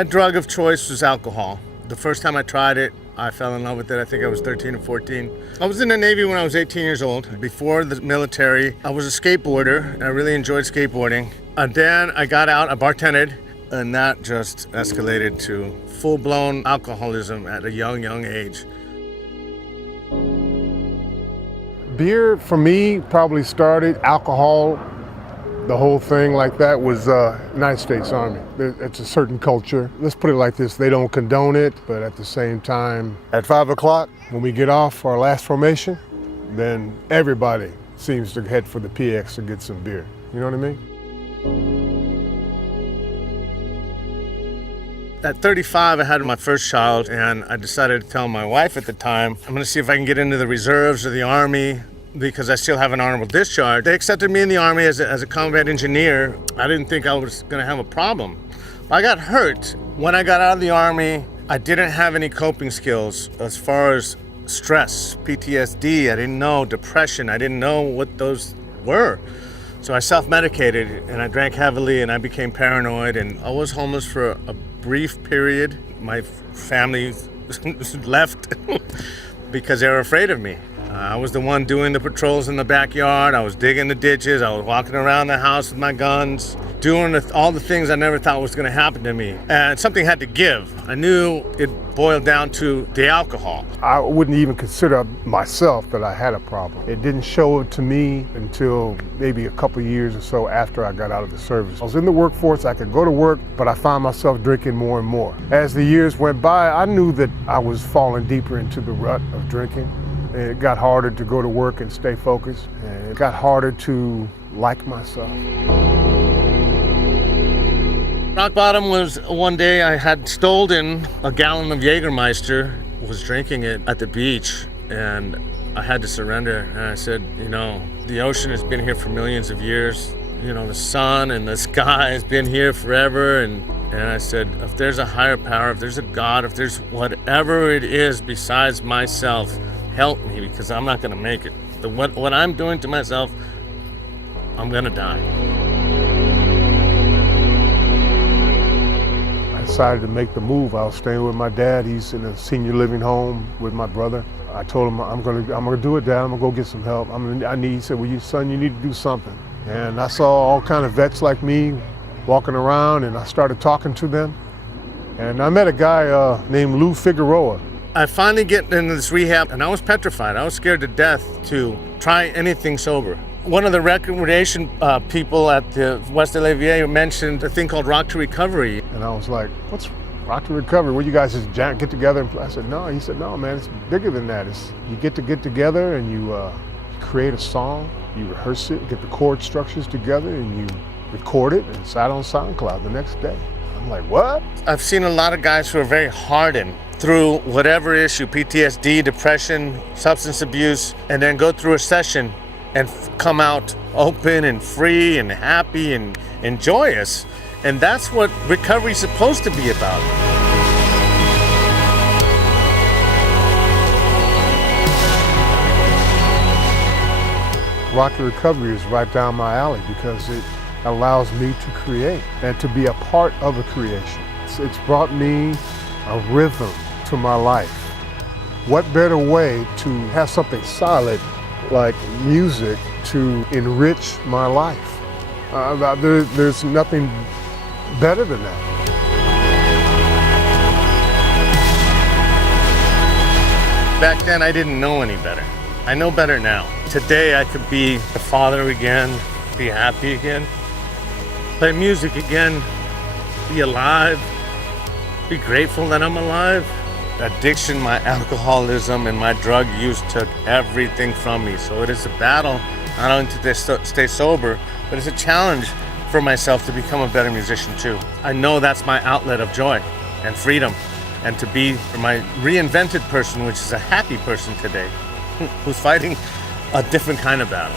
My drug of choice was alcohol. The first time I tried it, I fell in love with it. I think I was 13 or 14. I was in the Navy when I was 18 years old. Before the military, I was a skateboarder, and I really enjoyed skateboarding. And then I got out, I bartended, and that just escalated to full-blown alcoholism at a young age. Beer, for me, probably started. Alcohol, the whole thing like that was United States Army. It's a certain culture. Let's put it like this, they don't condone it, but at the same time, at 5 o'clock, when we get off our last formation, then everybody seems to head for the PX to get some beer. You know what I mean? At 35, I had my first child, and I decided to tell my wife at the time, I'm gonna see if I can get into the reserves or the Army, because I still have an honorable discharge. They accepted me in the Army as a combat engineer. I didn't think I was gonna have a problem. I got hurt. When I got out of the Army, I didn't have any coping skills as far as stress, PTSD. I didn't know depression. I didn't know what those were. So I self-medicated, and I drank heavily, and I became paranoid, and I was homeless for a brief period. My family left because they were afraid of me. I was the one doing the patrols in the backyard. I was digging the ditches. I was walking around the house with my guns, doing all the things I never thought was going to happen to me. And something had to give. I knew it boiled down to the alcohol. I wouldn't even consider myself that I had a problem. It didn't show it to me until maybe a couple years or so after I got out of the service. I was in the workforce, I could go to work, but I found myself drinking more and more. As the years went by, I knew that I was falling deeper into the rut of drinking. It got harder to go to work and stay focused. And it got harder to like myself. Rock bottom was one day I had stolen a gallon of Jägermeister, was drinking it at the beach, and I had to surrender. And I said, you know, the ocean has been here for millions of years. You know, the sun and the sky has been here forever. And I said, if there's a higher power, if there's a God, if there's whatever it is besides myself, help me, because I'm not going to make it. What I'm doing to myself, I'm going to die. I decided to make the move. I was staying with my dad. He's in a senior living home with my brother. I told him, I'm gonna do it, Dad. I'm gonna go get some help. He said, well, son, you need to do something. And I saw all kind of vets like me walking around, and I started talking to them. And I met a guy named Lou Figueroa. I finally get into this rehab, and I was petrified. I was scared to death to try anything sober. One of the recreation people at the West LA VA mentioned a thing called Rock to Recovery. And I was like, what's Rock to Recovery? Well, you guys just get together and play? I said, no. He said, no, man, it's bigger than that. You get together and you create a song, you rehearse it, get the chord structures together, and you record it, and it's out on SoundCloud the next day. I'm like, what? I've seen a lot of guys who are very hardened through whatever issue, PTSD, depression, substance abuse, and then go through a session and come out open and free and happy and joyous. And that's what recovery is supposed to be about. Rock to Recovery is right down my alley because it allows me to create and to be a part of a creation. It's brought me a rhythm to my life. What better way to have something solid like music to enrich my life? There's nothing better than that. Back then, I didn't know any better. I know better now. Today, I could be a father again, be happy again, play music again, be alive, be grateful that I'm alive. Addiction, my alcoholism, and my drug use took everything from me. So it is a battle, not only to stay sober, but it's a challenge for myself to become a better musician too. I know that's my outlet of joy and freedom, and to be my reinvented person, which is a happy person today, who's fighting a different kind of battle.